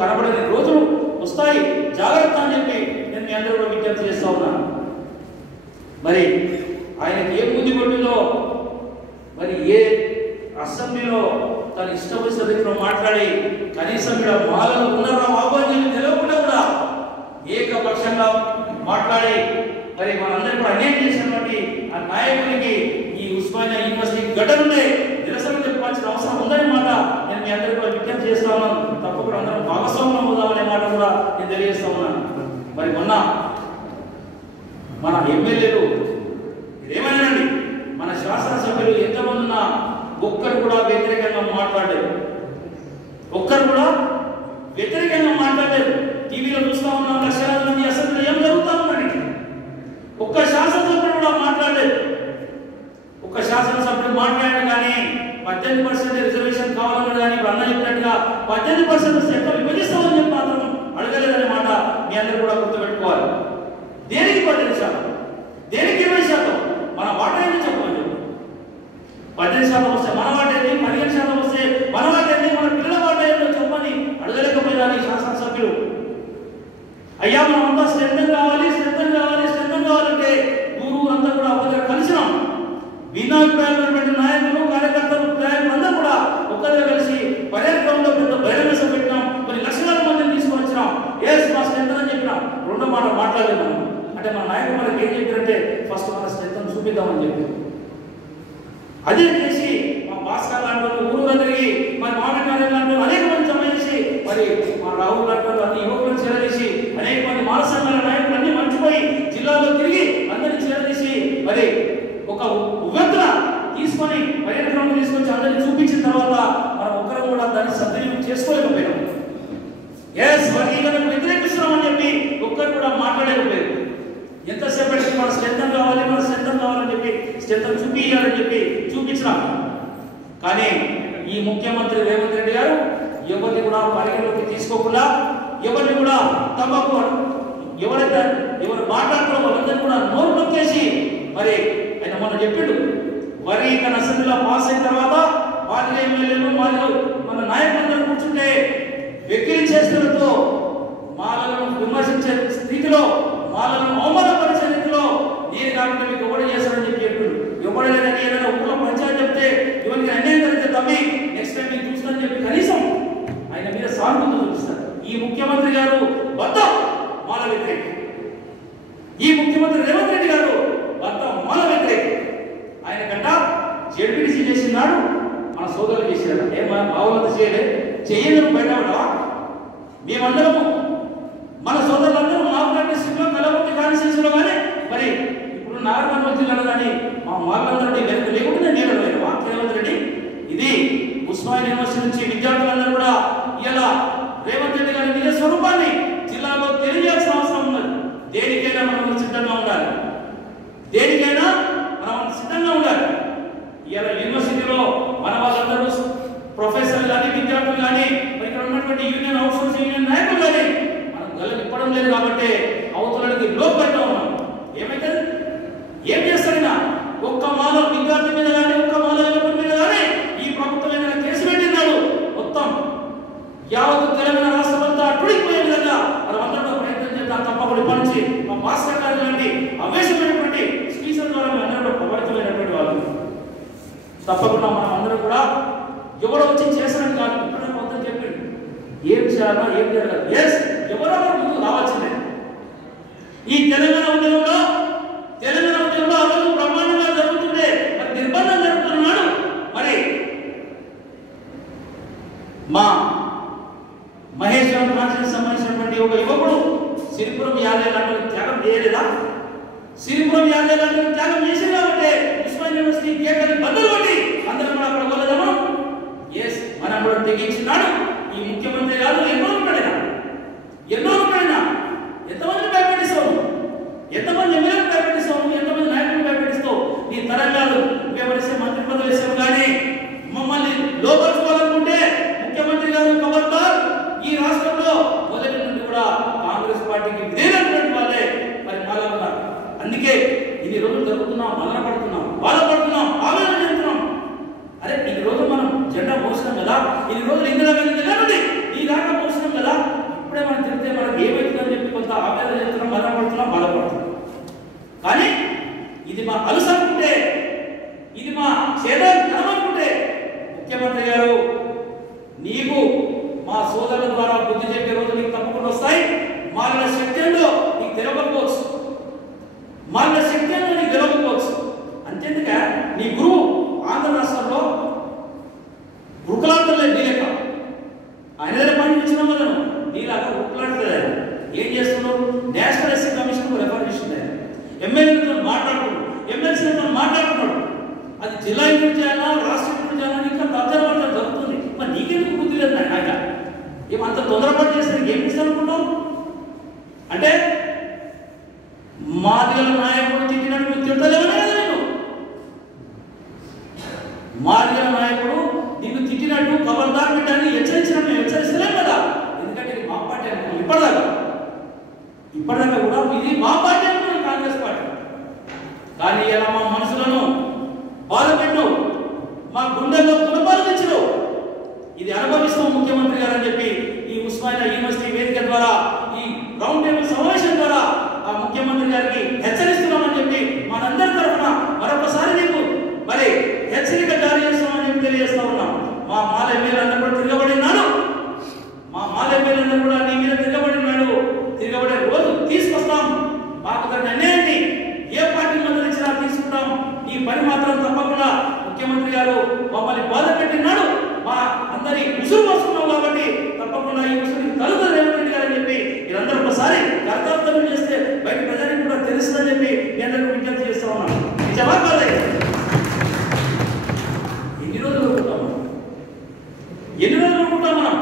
కనబడని రోజులు వస్తాయి, జాగ్రత్త అని చెప్పి నేను మీ అందరూ కూడా విజ్ఞప్తి చేస్తా ఉన్నాను. మరి ఆయనకి ఏ బుద్ధి కొట్టిందో, మరి ఏ అసెంబ్లీలో తన ఇష్టం వచ్చిన రీతిలో మాట్లాడి కనీసం ఇక్కడ మాలలో ఉన్నారా బాబు అని తెలియకుండా కూడా ఏకపక్షంగా మాట్లాడి మరి మనందరికీ కూడా అన్యాయం చేసినటువంటి ఆ నాయకునికి ఈ ఉస్మానియా యూనివర్సిటీ గడ్డ నుండే నిరసన చెప్పాల్సిన అవసరం ఉందనే మాట నేను మీ అందరికీ కూడా విజ్ఞప్తి చేస్తా ఉన్నాను. తప్పకుండా అందరం భాగస్వామ్యం అవుదామనే మాట కూడా నేను తెలియజేస్తా ఉన్నాను. మరి మొన్న మన ఎమ్మెల్యేలు ఏమైనానండి, మన శాసనసభ్యులు ఎంతమంది ఉన్నా ఒక్కరు కూడా వ్యతిరేకంగా మాట్లాడలేదు. ఒక్కరు కూడా వ్యతిరేకంగా మాట్లాడలేదు. టీవీలో చూస్తా ఉన్నాం, లక్షలాది మంది అసెంబ్లీలో ఏం జరుగుతా ఉందండి. ఒక్క శాసనసభ్యుడు కూడా మాట్లాడలేదు. ఒక్క శాసనసభ్యుడు మాట్లాడాడు కానీ 18% రిజర్వేషన్ కావాలని కానీ అన్న చెప్పినట్టుగా 18% ఎట్లా విభజిస్తామని చెప్పి మాత్రం అడగలేదనే మాట మీ అందరూ కూడా గుర్తుపెట్టుకోవాలి. దేనికి 18%? దేనికి 20%? మన వాటా ఏంటి చెప్పండి. 18% వస్తే మన వాటా ఏంటి, 15% వస్తే మన వాటా ఏంటి, మన పిల్లల వాటా ఏంటో చెప్పని అడగలేకపోయినా ఈ శాసనసభ్యులు. అయ్యా మనమంతా శ్రద్ధం కావాలి, శ్రద్ధం కావాలి, శ్రద్ధం కావాలంటే ఊరంతా కూడా ఒక దగ్గర కలిసినాం. భిన్నాభిప్రాయాలు నాయకులు, కార్యకర్తలు, నాయకులు అందరూ కూడా ఒక దగ్గర కలిసి పర్యాటకంలో పెద్ద బహిరంగ సభ పెట్టినాం. మరి లక్షలాది మందిని తీసుకొని వచ్చినాం. ఎస్ మా శ్రద్ధ అని చెప్పినాం. రెండో మాట మాట్లాడలేదు. అంటే మన నాయకులు మనకి ఏం చెప్పారంటే ఫస్ట్ మన శ్రద్ధను చూపిద్దామని చెప్పి అదే చేసి మా భాస్కర్ లాంటి వాళ్ళు ఊరు తిరిగి మరి మామిడి లాంటి అనేక మంది జమ చేసి మరి మా రాహుల్ లాంటి వాళ్ళు అన్ని యువకులను చేరదీసి అనేక మంది మానసంఘాల నాయకులు అన్ని మర్చిపోయి జిల్లాలో తిరిగి అందరినీ చేరదీసి మరి ఒక ఉవ్వెత్తున తీసుకొని పర్యటనలో తీసుకొచ్చి అందరినీ చూపించిన తర్వాత మనం ఒక్కరు కూడా దాన్ని సద్వినియోగం చేసుకోలేకపోయాం. ఎస్ మరి ఈయనకు వ్యతిరేకిస్తున్నామని చెప్పి ఒక్కరు కూడా మాట్లాడలేకపోయారు. ఎంతసేపటికి మన శ్రద్ధం కావాలి, మన శ్రద్ధం కావాలని చెప్పి శ్రద్ధను చూపించాలని చెప్పి చూపించినాం. కానీ ఈ ముఖ్యమంత్రి రేవంత్ రెడ్డి గారు ఎవరిని కూడా పరిగణలోకి తీసుకోకుండా, ఎవరిని కూడా తమకు ఎవరైతే ఎవరు మాట్లాడతారో వాళ్ళందరినీ కూడా నోరు నొక్కేసి మరి ఆయన మొన్న చెప్పిండు, వరి తన అసెంబ్లీలో పాస్ అయిన తర్వాత మాజీ ఎమ్మెల్యేలు మన నాయకులందరూ కూర్చుంటే వెక్కిరించేస్తున్నతో మాలను విమర్శించే స్థితిలో, మాలను అవమానపరిచే రీతిలో నేను కాకుండా మీకు ఎవరు చేస్తారని చెప్పి చెప్పిండు. ఎవడలేదని ఏదైనా ఊళ్ళో పంచాయతీ చెప్తే ఇవన్నీ అన్యాయం జరిగితే తమ్మి నెక్స్ట్ టైం నేను చూస్తానని చెప్పి కనీసం ఆయన మీద సానుభూతి చూపిస్తారు. ఈ ముఖ్యమంత్రి గారు బద్దం మాల వ్యతిరేక, ఈ ముఖ్యమంత్రి రేవంత్ రెడ్డి గారు బద్దం మాల వ్యతిరేక. ఆయన కంట జెడ్పీటీసీ చేసినాడు, మన సోదరులు చేసినాడు. ఏం బావులంతా చేయలే, చెయ్యను బయటపడవా? మేమందరము మన సోదరులందరూ నాగపల్లి డిస్ట్రిక్ట్లో కలవకుర్తి కాన్స్టిట్యూన్సీలో కానీ మరి ఇప్పుడు నారాయణగఢ్ జిల్లాలో కానీ మా వాళ్ళందరూ వెనక లేకుండా నేను లేవా రేవంత్ రెడ్డి? ఇది ఉస్మానియా యూనివర్సిటీ నుంచి విద్యార్థులందరూ కూడా ఇలా రేవంత్ రెడ్డి గారి నిజ స్వరూపాన్ని జిల్లాలో తెలియజేయాల్సిన అవసరం ఉన్నది. దేనికైనా మనం సిద్ధంగా ఉండాలి, దేనికైనా మనం సిద్ధంగా ఉండాలి. ఇలా యూనివర్సిటీలో మన వాళ్ళందరూ ప్రొఫెసర్లు కానీ విద్యార్థులు కానీ ఇక్కడ ఉన్నటువంటి యూనియన్ అవుట్సోర్స్ యూనియన్ నాయకులు కానీ మనం గల్లు ఇప్పడం లేదు కాబట్టి అవతలకి లోపు పెట్టా ఉన్నాం. ఏమైతే ఏం చేస్తారైనా ఒక్క మాలో విద్యార్థి మీద కానీ ఒక్క మాలో యువకుడి మీద కానీ ఈ ప్రభుత్వం ఏదైనా కేసు పెట్టినాడు మొత్తం యావత్ తెలంగాణ రాష్ట్రం అంతా అట్టుడిపోయే విధంగా మనమందరూ ప్రయత్నం చేద్దాం. తప్పకుండా ఇప్పటి నుంచి మా భాస్కర్ గారి లాంటి ఆవేశమైనటువంటి స్పీచర్ ద్వారా అందరూ ప్రభావితమైనటువంటి వాళ్ళు తప్పకుండా మనం అందరూ కూడా ఎవరో వచ్చి చేసినట్టు కాదు. ఇప్పుడే మొత్తం చెప్పిండు ఏం చేయాలా ఏం చేయాలి. ఎస్ ఎవరో ముందు రావాల్సిందే. ఈ తెలంగాణ ఉద్యమంలో ఆ రోజు బ్రహ్మాండంగా జరుగుతుండే మరి నిర్బంధం జరుగుతున్నాడు. మరి మా మహేశ్వరం కాన్స్టిట్యూన్సీకి సంబంధించినటువంటి ఒక యువకుడు సిరిపురం యాదవ్ లాంటి త్యాగం చేయలేదా? సిరిపురం యాదవ్ లాంటి త్యాగం చేసింది కాబట్టి ఉస్మానియా యూనివర్సిటీ గేట్లని బద్దలు కొట్టి అందరం కూడా అక్కడ పోలేదాము. ఎస్ మనం కూడా తెగించినాడు. ఈ ముఖ్యమంత్రి గారు ఎన్నో ఉంటాడైనా ఎంతమంది భయపెట్టిస్తావు, ఎంతమంది ఎమ్మెల్యేలు భయపెట్టిస్తావు, ఎంతమంది నాయకులు భయపెట్టిస్తావు. నీ తరంగాలు ఉపయోగపడిస్తే మంత్రి పదవులు ఇస్తావు కానీ మమ్మల్ని లోపరుచుకోవాలనుకుంటే ముఖ్యమంత్రి గారు ఖబర్దార్. ఈ రాష్ట్రంలో మొదటి నుండి కూడా కాంగ్రెస్ పార్టీకి విధేయమైనటువంటి వాళ్ళే మరి మాలో ఉన్నారు. అందుకే ఇన్ని రోజులు జరుగుతున్నాం, బాధపడుతున్నాం, ఆవేదన చెందుతున్నాం. అరే ఇన్ని రోజులు మనం జెండా మోసినాం కదా, ఇన్ని రోజులు ఇందిరా గాంధీ జిల్లా నుండి ఈ దాకా మోసినాం కదా, అలుసు అనుకుంటే, ఇది మా చేదనం అనుకుంటే, ముఖ్యమంత్రి గారు నీకు మా సోదరుల ద్వారా బుద్ధి చెప్పే రోజులు నీకు తప్పకుండా వస్తాయి. మారిన శక్తుల్లో నీకు తెలవకపోవచ్చు, మారిన శక్తుల్లో నీకు తెలవకపోవచ్చు. అంతేందుక నీ గురువు ఆంధ్ర రాష్ట్రంలో ఉరుకులాడలే నీలేక ఆయన దగ్గర పండించిన వాళ్ళను నీలాగా ఉరుకులాడలేదు. ఏం చేస్తున్నావు? నేషనల్ ఎస్సీ కమిషన్ రెఫర్ చేసింది. ఎమ్మెల్యేలతో మాట్లాడుతున్నాడు, ఎమ్మెల్సీలతో మాట్లాడుతున్నాడు. అది జిల్లా ఇంటి చేయాలా, రాష్ట్ర ఇంటి చేయాలా, ఇంకా తర్జన జరుగుతుంది. మరి నీకెందుకు బుద్ధి లేదు నాయన? ఏమంత తొందరపాటు చేస్తే ఏం ఇస్తానుకున్నావు అంటే మాదిగల నాయకుడు తిట్టినట్టు నువ్వు తిట్టలేవనే కదా నేను. మాదిగల నాయకుడు నిన్ను తిట్టినట్టు ఖబర్దార్ బిడ్డని హెచ్చరించినట్టు మేము హెచ్చరిస్తలేం కదా. ఎందుకంటే ఇది మా పార్టీ అనుకున్నాం ఇప్పటిదాకా కూడా ఇది మా పార్టీ అనుకున్నాం, కాంగ్రెస్ పార్టీ. కానీ ఇలా మా మనసులను బాధ పెట్టు, మా గుండెల్లో గుణపాలు తెచ్చినావు. ఇది అనుభవిస్తాం ముఖ్యమంత్రి గారు అని చెప్పి ఈ ఉస్మానియా యూనివర్సిటీ వేదిక ద్వారా, ఈ రౌండ్ టేబుల్ సమావేశం ద్వారా ఆ ముఖ్యమంత్రి గారికి హెచ్చరిస్తున్నామని చెప్పి మనందరి తరఫున మరొకసారి నీకు మరి హెచ్చరిక జారీ చేస్తామని చెప్పి తెలియజేస్తా ఉన్నాం. మా మాల ఎమ్మెల్యేలందరూ కూడా తిరగబడినాడు, మా మాల ఎమ్మెల్యేలందరూ కూడా నీ మీద తిరగబడినాడు. తిరగబడే రోజు తీసుకొస్తాం. మాకు తన అన్యాయాన్ని ఏ పార్టీ మద్దతు ఇచ్చినా తీసుకుంటాం. ఈ పని మాత్రం తప్పకుండా ముఖ్యమంత్రి గారు మమ్మల్ని బాధ పెట్టినాడు, మా అందరి ఉసురు వస్తున్నాం కాబట్టి తప్పకుండా ఈ ఉసురు కలుగుతుంది రేవంత్ రెడ్డి గారు అని చెప్పి మీరందరూ ఒకసారి కర్తవ్యం చేస్తే బయట ప్రజలకు కూడా తెలుస్తుందని చెప్పి మీ అందరికీ విజ్ఞప్తి చేస్తా ఉన్నాం. నిజమా కాదే? ఎన్ని రోజులు అనుకుంటాం మనం?